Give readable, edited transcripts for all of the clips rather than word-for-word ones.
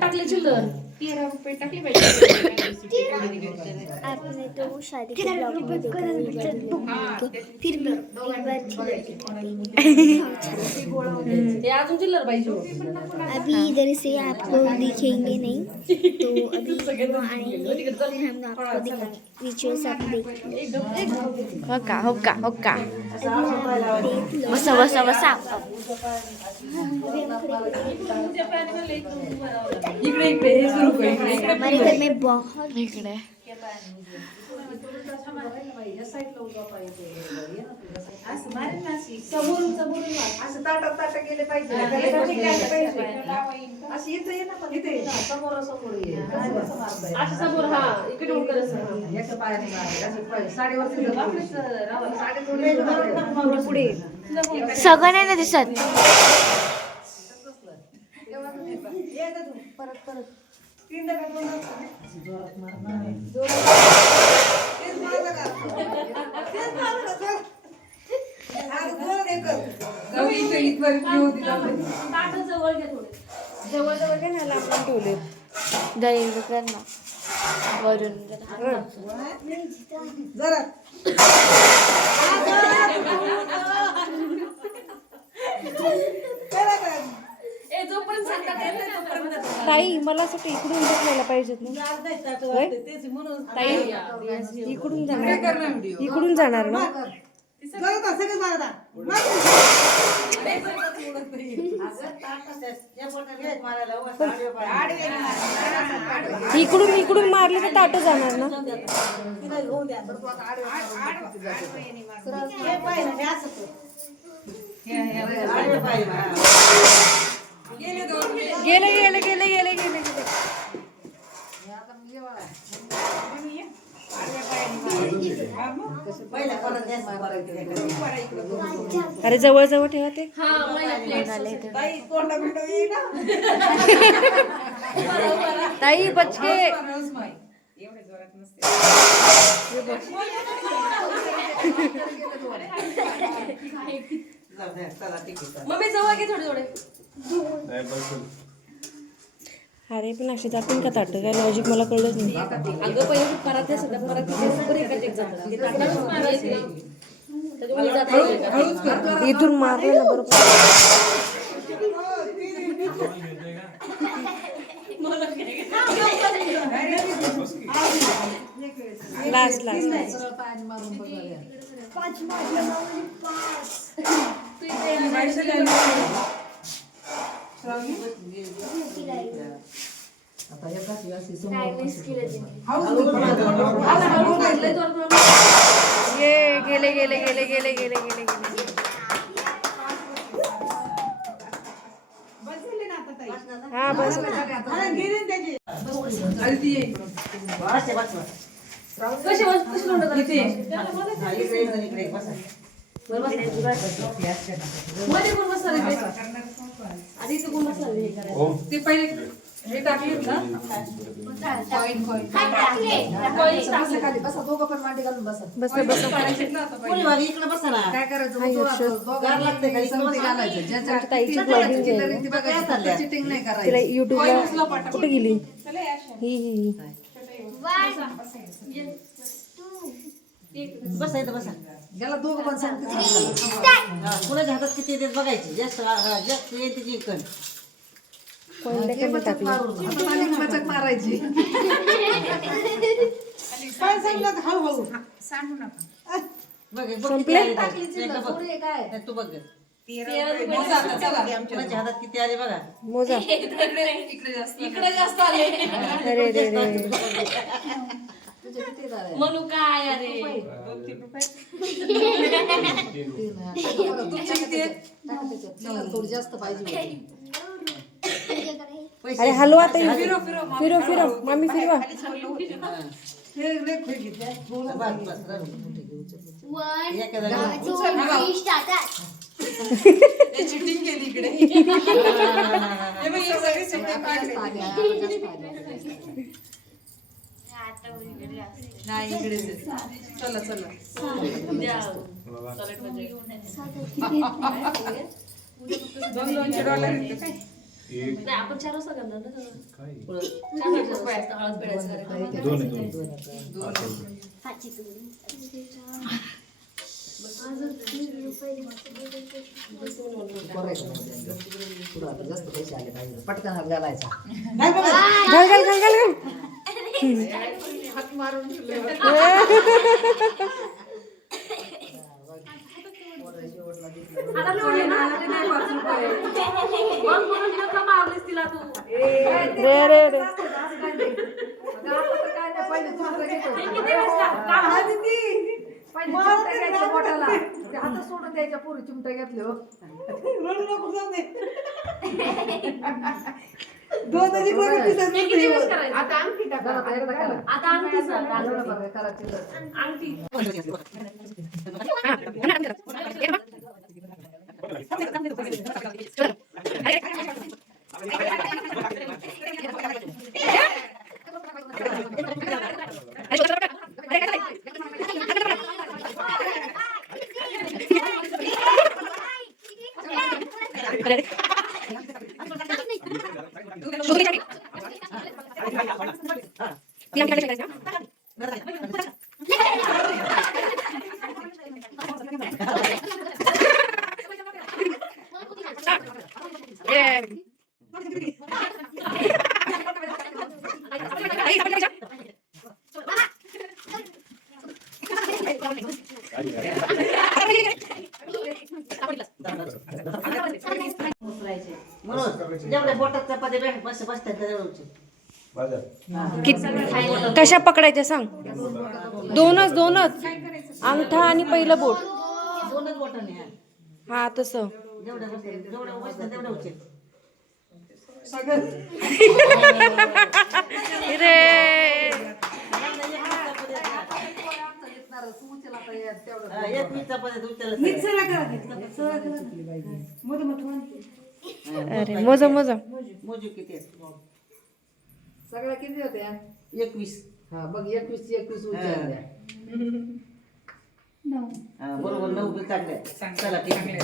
टाकले चिल्लर 13 रुपये टाकले पाहिजे. आपने तो शादी के ब्लॉग में देखा फिर भी एक बार अजून चिल्लर पाहिजे. अभी इधर से आपको दिखेंगे नहीं तो अभी वो आएंगे फिर हम आपको दिखाएंगे नीचे से आप देख हो का लो बसा बसा बसा इकडे इकडे हे सुरू कर. हमारे घर में बहुत इकडे समोर हा इकडे पुढे सगळं नाही ना दिसत. जवळ जवळ घे ना लांबून ठेवले. दही कर ना वरून जरा ताई मला असं इकडून बसवायला पाहिजेत ना. ताई इकडून जाणार ना. इकडून मारले तर ताट जाणार ना. गेले गेले गेले गेले गेले अरे जवळ जवळ ठेवा ते. ताई बचके मम्मी जवळ घे थोडे थोडे. अरे पण अशी जातील का ताट काय लॉजिक मला कळलंच नाही. अगं पहिले परत सध्या परत इथून मारलं ना बरोबर. लास्ट लास्ट गेले गेले गेले गेले गेले गेले गेले. हा बस ते पहिले हे टाकले ना खाली बसा दोघं पण मांडी घालून बसा बसा बसा इकडे बसा ना काय करायचं गार लागते का इकडे घालायचं ज्याच्या ताईची ब्लॉगिंग चिटिंग नाही करायचं. तिला युट्यूबला कुठे गेली ही बसा इथं बसा. ज्याला दोघं पण सांगते कुणाच्या हातात किती येते बघायची. जास्त जास्त येते जिंकण मारायची. काय सांगलं हळूहळू सांगू नका. बघ तू बघ कुणाच्या हातात किती आले बघा. मोजा इकडे जास्त आले. अरे रे रे म्हणू काय अरे थोडी जास्त पाहिजे. अरे हलवा ताई फिरो फिरो फिरो मामी फिरवा. चिटिंग केली इकडे. नाही इकडे चला चला आपण 4 वाजता करणार ना सगळं. जास्त पैसे आले पाहिजे पटकन घालायचा घाल घाल घाल घाल घाल. रे रे रे. सोडून द्यायच्या पोरी चिमटा घेतले हो आता अंगठी टाका आता अंगठी जेवढ्या बोटात चपाती बसतात तेवढे कशा पकडायच्या सांग. दोनच दोनच अंगठा आणि पहिलं बोट. दोनच बोटाने हा तसं. जेवढ्या बसतात तेवढे उचल रे एक वीस चपात्या उचल अरे मोजा मोजा. मोजू किती आहेत? सगळ्या किती होत्या 21. हा बघ 21 उचलल्या बरोबर 9 बी काढल्या. चला ठीक आहे.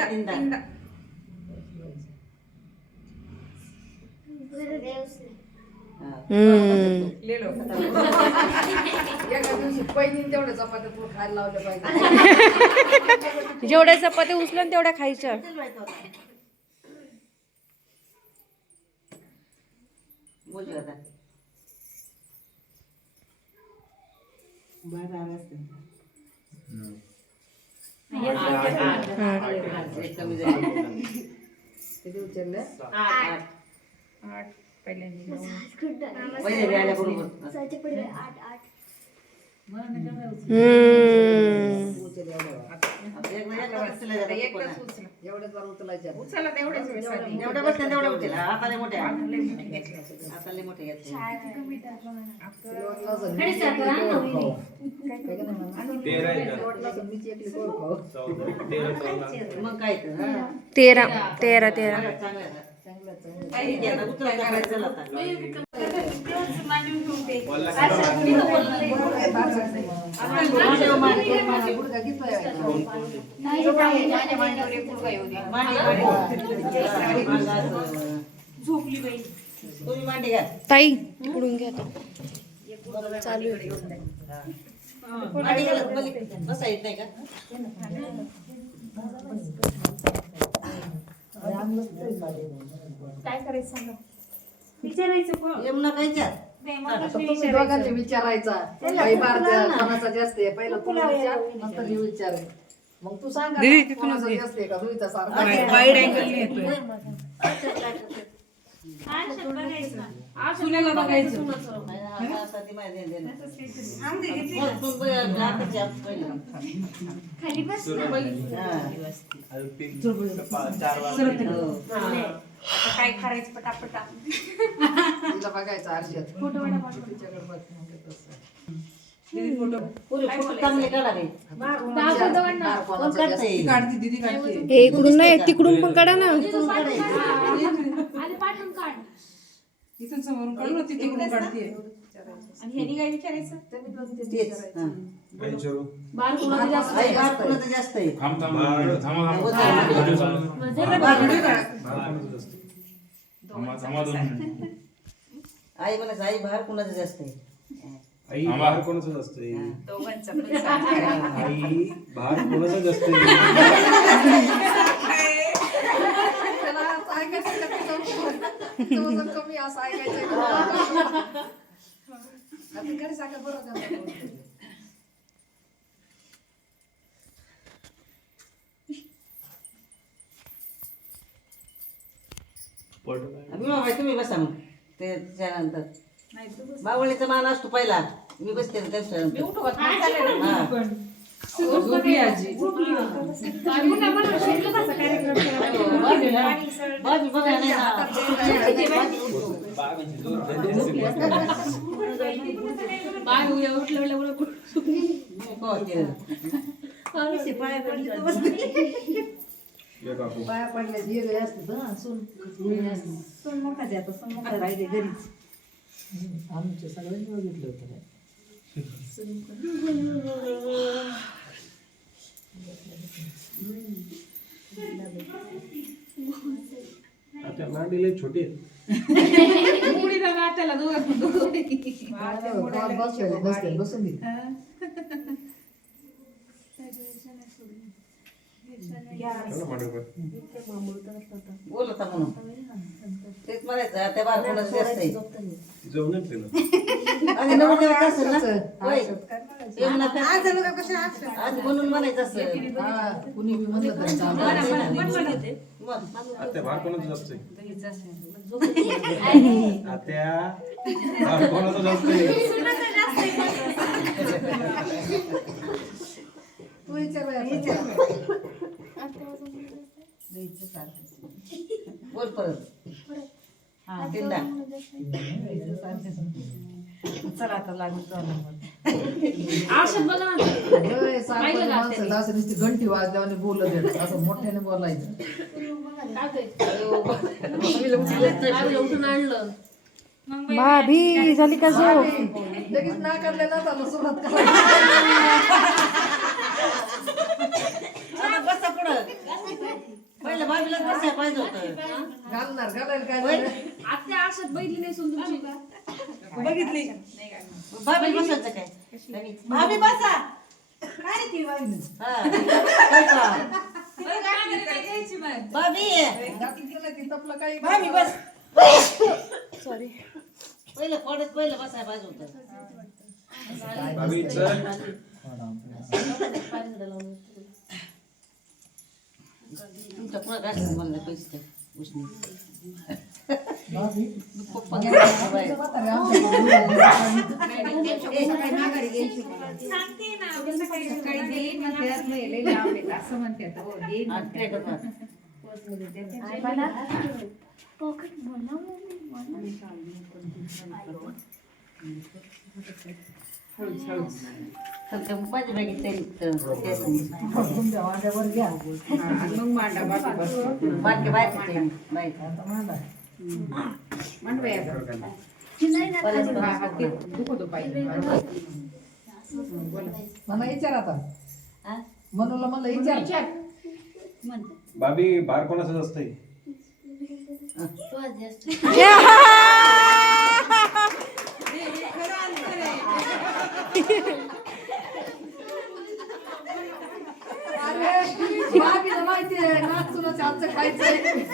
तीनदा. एका दिवशी पहिली तेवढ्या चपात्या तू खायला लावल्या पाहिजे जेवढ्या चपात्या उचलन तेवढ्या खायच्या. मोजू आता. एक कमी झाली. किती उचलल्या 8. पहिले बी आल्या बरोबर. एवढ्याच बार उचलायच्या एवढ्या बसल्या तेवढ्या उचल. आता लय मोठ्या. आता लय मोठे घेतले. मग काय तर 13 13 13. चांगलं आहे. आता उचला करायचं चला आता. झोपली बाई. तुम्ही मांडी घ्या. ताई तिकडून घ्या आता. चालू आहे. मांडी घ्या. बसा येत नाही का? काय करायचं सांगा. विचारायचं कोण? यमुना कायच्या? तुम्ही दोघांनी विचारायचा काही कोणाचा जास्त आहे पहिला तुला विचार नंतर मी विचार मग तू सांग कोणाचा जास्त आहे का दुईचा सारखा सुनेला बघायचं. आता ती माहिती आहे ना. खाली बस ना. आता काय करायचं पटापटा. तिला बघायचं आरशात तिच्याकडे बघ फोटो चांगले काढा रे. कोणाचा जास्त आहे? हे इकडून नाही तिकडून पण काढा ना. आणि पाठवून काढ. इथून समोरून काढू ना ती तिकडून काढते आणि ह्यानी काय विचारायचं त्यांनी पण तेच तेच विचारायचं. हां. काय विचारू बार कोणाचं जास्त आई बार कोणाचं जास्त आहे थांब थांब थांब थांब आई म्हणायचं आई बाहेर कोणाचं जास्त आहे आई भार कोणाचं असतंय आई भार कोणाचं असतंय त्याला असं ऐकायचं का तिचं वजन कमी असं ऐकायचं आता घरी सांगा बरं का. मी बाबा तुम्ही बसा मग त्याच्यानंतर बावळीचा मान असतो पहिला मी बसते ना त्याच्यानंतर हां. बाबी बघा नाही पाया पडल्या वेगळे असतात ना सून मोठाचे आता सून मोठा राहिले घरीच आमच्या सगळ्यांनी बघितलं होतं आता मांडीला छोटे बसून दे बोलता म्हणून तेच म्हणायचं त्या बार कोणाचं जास्त आहे जेवणच केलं आणि नवरदेवाचं असेल ना होय ते म्हणा आज म्हणून म्हणायचं असेल हा कुणी बी म्हणलं तरी चालतं. मग आत्या भार कोणाचं जास्त आत्या भार कोणाचं जास्त तू विचार बोल परत तीनदा चला आता लागून चालू आरशात बघा ना सारखं माणसं असं नुसती घंटी वाजल्यावर बोलत येत असं मोठ्याने बोलायचं उठून आणलं भाभी झाली का झोप लगेच नाकारले ना त्याला सुरुवात करायची आता बसा पुढं पहिलं भाभीलाच बसायला पाहिजे होतं घालायला काय झालं? आत्या आरशात बघितली नाही सून तुमची बघितली भाभी बसायचं काय भाभी बसा काय ती भाभी भाभी घातली गेलं की तपलं काही भाभी बस सॉरी पहिलं पडत पहिलं बसायला पाहिजे होतं भाभी चल तुमच्या पुढं गाडी म्हणलं पैसे उष्ण पप्पा म्हातारे आमच्या सांगते ना सकाळी देईन मग त्यात लय लावलेलं असं म्हणतात हो देईन पॉकेट माझ्या बॅगेत तुमच्या वांड्यावर घ्या मग मांडा बाकी बाहेर बाहेर दुखतो पाहिजे मला विचार आता मनूला म्हणलं विचार भाभी भार कोणाचं असतंय भाभीला माहितीये नाचुनाचं आमचं खायचंय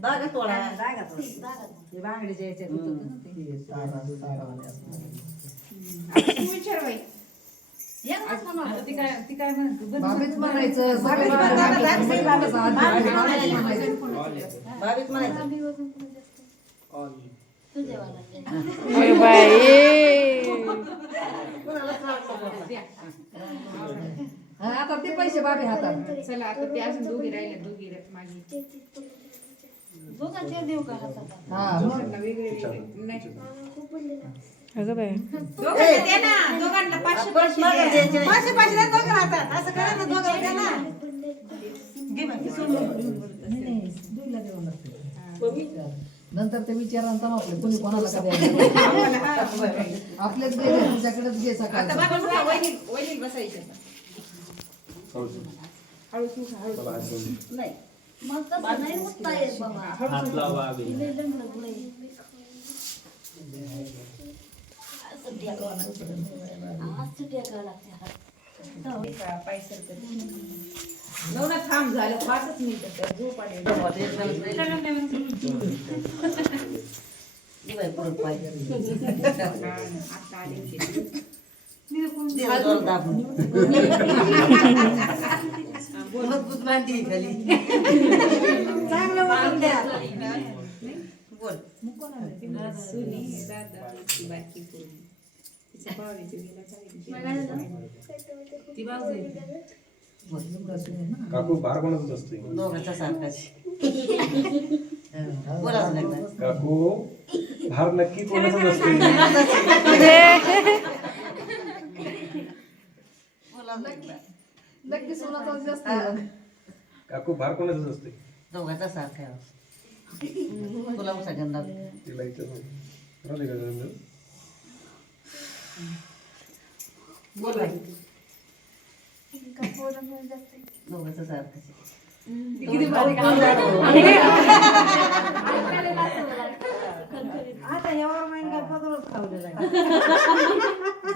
दागा तोडा बांगडीच्या याच्यात भाभीच म्हणायचं भाभीच म्हणायचं आता ते पैसे भाभी हातात चला आता ते अजून दोघी राहिले दोघी माझी दोघांचे देऊ का हातात हा मग वेगळे नाही अगं बाय परत मागं द्यायचे नंतर ते विचारा आपले कुणी कोणाला का द्यायचं आपलेच घे तुझ्याकडेच घे सकाळी मला हात जोडून. थांब झालं 5 मिनिटं झोप आली पुढं पाय आता आली तिला जोरात दाबून. मजबूत मांडी आहे खाली बोल काकू भार कोणाचाच असते दोघांचा सारखाच बोलाच लागला काकू भार नक्की कोणाचाच असते बोलाच लागला नक्की सोनाचा जास्त आहे. काकू भार कोणाचाच असते दोघांचा सारखा आहे तुला उसा गंधा तिला इथं राहते का जरा? दोघांचा सारखाच आहे. आता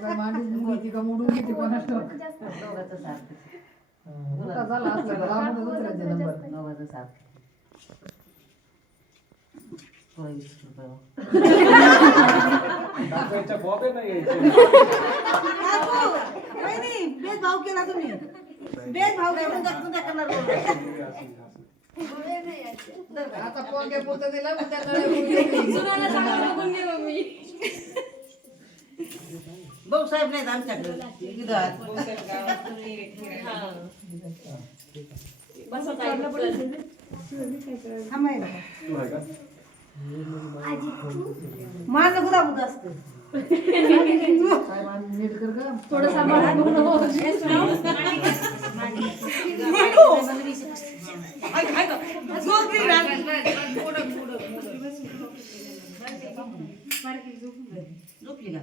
काय मांडीच घेते का मोडून घेते कोणाला दोघांचा सारखाच आहे. मोठा झाला असला तर लांबूनच उतरायचे नंबर दोघांचा सारखा 20 रुपये काकांच्या बॉबे नाही यायचे भेदभाव केला तुम्ही भेदभाव करणार आता पोंगे पुरतं दिला मग त्या नळ्या भाऊ साहेब नाहीत आमच्याकडे इथं. तू आहे का माझं गुदागुद असतं काय मान नीट कर का झोपली का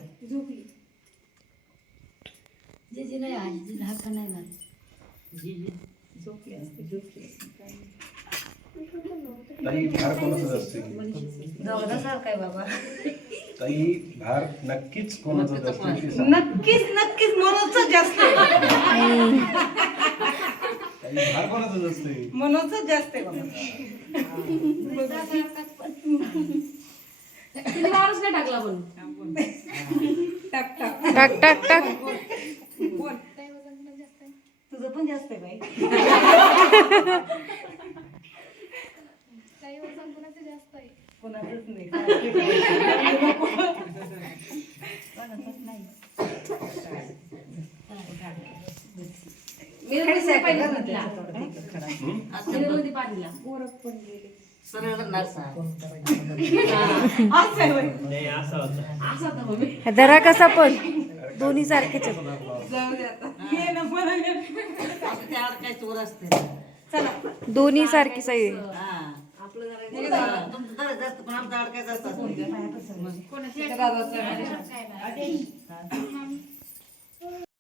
ताई भार कोणाचाच असते दोघांचा सारखा आहे बाबा ताई भार नक्कीच कोणाचाच असते ते सांग. नक्कीच नक्कीच मनोजच जास्त आहे ताई भार कोणाचाच असते मनोजच जास्त आहे बाबा माणूस नाही टाकला पण टाक टाक टाक टाक टाक तुझं पण जास्त आहे बाई कोणाचंच नाही सरळ नारसा धरा कसा पण दोन्ही सारखेच आहेत. ते काय चोर असते दोन्ही सारखी साई हा तुमचं जरा जास्त पण आमचं अडकायचं असतं